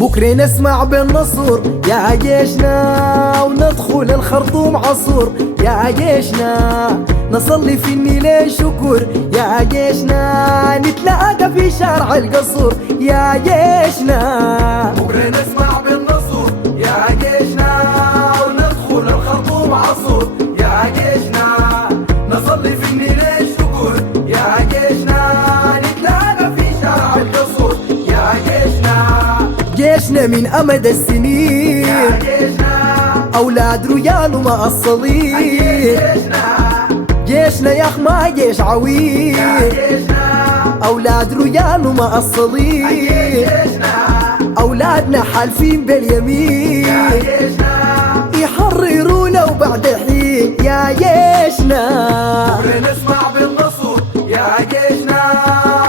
بكرة نسمع بالنصر يا جيشنا، وندخل الخرطوم عصور يا جيشنا، نصلي في النيل شكر يا جيشنا، نتلاقى في شارع القصور يا جيشنا. بكرة نسمع بالنصر يا جيشنا، وندخل الخرطوم عصور يا جيشنا، نصلي في النيل شكر يا جيشنا، نتلاقى في شارع القصور يا جيشنا. جيشنا من أمد السنين يا جيشنا، أولاد رجال ومقصلين، جيشنا يا أخ ما جيش عويل، أولاد رجال ومقصلين، أولادنا حالفين باليمين، يحررونا وبعد حين يا جيشنا. بكرة نسمع بالنصر يا جيشنا،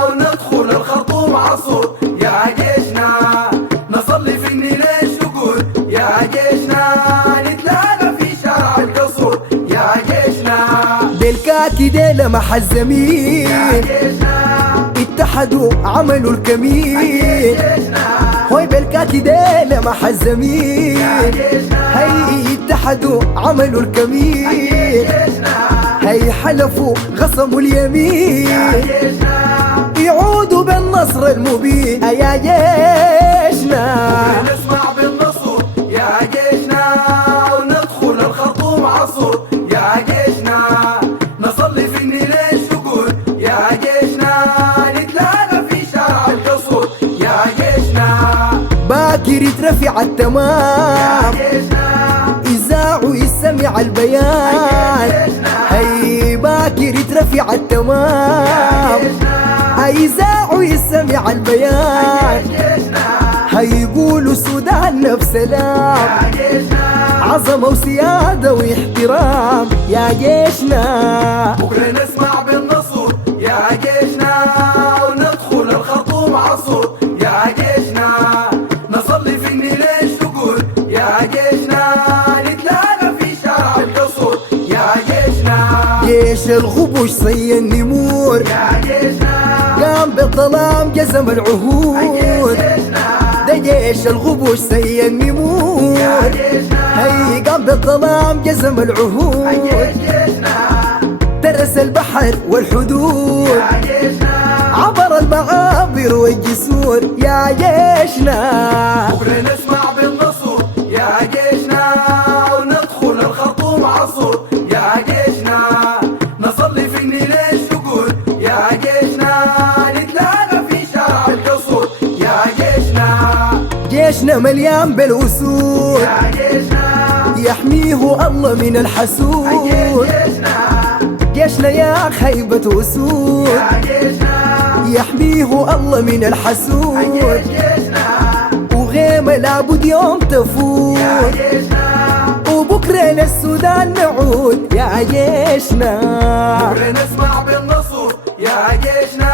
وندخل الخرطوم عصور يا جيشنا، نصلي في النيل شكر يا جيشنا، نتلاقى في شارع القصور يا جيشنا. بالكاكي دي لمح الزمين يا جيشنا، اتحدوا عملوا الكمين، هوي بالكاكي دي لمح الزمين، هي اتحدوا عملوا الكمين، هي حلفوا غصموا اليمين، يعودوا بالنصر المبين يا جيشنا. نسمع بالنصر يا جيشنا، وندخل الخرطوم عصور يا جيشنا، نصلي في النيل شكر يا جيشنا، نتلاقى في شارع القصور يا جيشنا. باكر يترفع التمام إذاعوا يسمع البيان، هي باكر يترفع التمام إذاعوا يسمع البيان، هيقولوا السودان نفس سلام، عظمة وسيادة واحترام يا جيشنا. بكرة نسمع بالنصر يا جيشنا، وندخل الخرطوم عصور يا جيشنا، نصلي في النيل شكر يا جيشنا، نتلاقى في شارع القصور يا جيشنا. جيش الغبوش صي النمور يا جيشنا، قام بالظلام جزم العهود، ده جيش الغبوش صي النمور، هي قام بالظلام جزم العهود، درس البحر والحدود، عبر المعابر والجسور يا جيشنا. بكرة نسمع بالنصر يا جيشنا، وندخل الخرطوم عصور يا جيشنا، نصلي في النيل شكر يا جيشنا، نتلاقى في شارع القصور يا جيشنا. جيشنا مليان بالأسود يا جيشنا، يحميه الله من الحسود، جيشنا يا خيبة أسود يا جيشنا، يحميه الله من الحسود، وغيمة لابد يوم تفوت، وبكرة للسودان نعود يا جيشنا. بكرة نسمع بالنصر يا جيشنا،